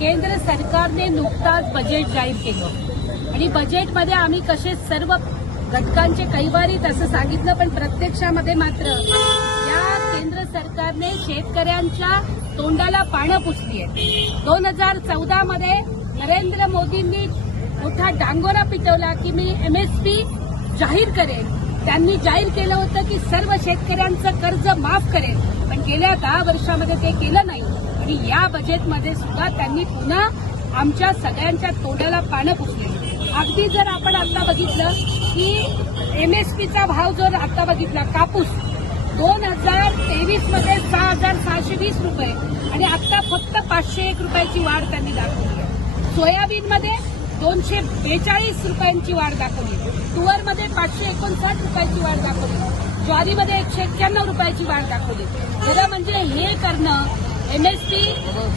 केंद्र सरकारने नुकताच बजेट जाहीर केलं. आणि बजेटमध्ये आम्ही कसे सर्व घटकांचे कैवारीत असं सांगितलं पण प्रत्यक्षामध्ये मात्र या केंद्र सरकारने शेतकऱ्यांच्या तोंडाला पानं पुसली आहे दोन हजार चौदा मध्ये नरेंद्र मोदींनी मोठा डांगोरा पिटवला की मी एमएसपी जाहीर करेन. त्यांनी जाहीर केलं होतं की सर्व शेतकऱ्यांचं कर्ज माफ करेल पण गेल्या दहा वर्षामध्ये ते केलं नाही. की या बजेटमध्ये सुद्धा त्यांनी पुन्हा आमच्या सगळ्यांच्या तोंडाला पानं पुसले अगदी जर आपण आता बघितलं की एमएसपीचा भाव जर आता बघितला कापूस दोन हजार तेवीसमध्ये सहा हजार सहाशे वीस रुपये आणि आता फक्त पाचशे एक रुपयाची वाढ त्यांनी दाखवली आहे. सोयाबीनमध्ये दोनशे बेचाळीस रुपयांची वाढ दाखवली तुवरमध्ये पाचशे एकोणसाठ रुपयाची वाढ दाखवली ज्वारीमध्ये एकशे एक्क्याण्णव रुपयाची वाढ दाखवली खरं म्हणजे हे करणं एमएसपी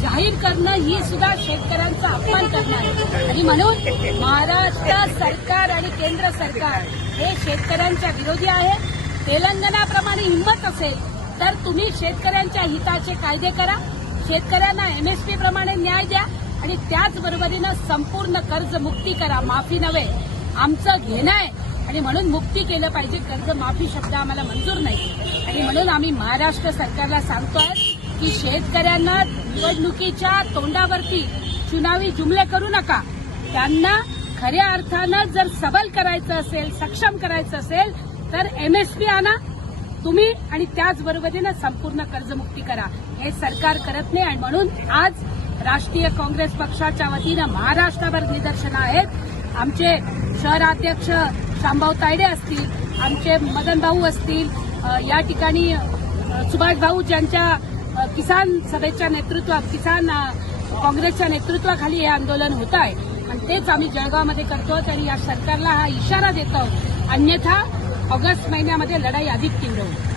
जाहीर करणं ही सुद्धा शेतकऱ्यांचा अपमान करणं आहे आणि म्हणून महाराष्ट्र सरकार आणि केंद्र सरकार हे शेतकऱ्यांच्या विरोधी आहे. तेलंगणाप्रमाणे हिंमत असेल तर तुम्ही शेतकऱ्यांच्या हिताचे कायदे करा. शेतकऱ्यांना एमएसपी प्रमाणे न्याय द्या. आणि त्याचबरोबरीनं संपूर्ण कर्ज मुक्ती करा. माफी नव्हे. आमचं घेणं आहे. आणि म्हणून मुक्ती केलं पाहिजे. कर्ज माफी शब्द आम्हाला मंजूर नाही. आणि म्हणून आम्ही महाराष्ट्र सरकारला सांगतो आहे की शेतकऱ्यांना निवडणुकीच्या तोंडावरती चुनावी जुमले करू नका. त्यांना खऱ्या अर्थानं जर सबल करायचं असेल सक्षम करायचं असेल तर एमएसपी आणा. तुम्ही आणि त्याचबरोबरीनं संपूर्ण कर्जमुक्ती करा. हे सरकार करत नाही आणि म्हणून आज राष्ट्रीय काँग्रेस पक्षाच्या वतीनं महाराष्ट्रावर निदर्शनं आहेत. आमचे शहराध्यक्ष शांभाऊ तायडे असतील आमचे मदन भाऊ असतील या ठिकाणी सुभाष भाऊ ज्यांच्या किसान सभेच्या नेतृत्वात किसान काँग्रेसच्या नेतृत्वाखाली हे आंदोलन होत आहे आणि तेच आम्ही जळगावमध्ये करतो आणि या सरकारला हा इशारा देतो अन्यथा ऑगस्ट महिन्यामध्ये लढाई अधिक तीव्र होईल.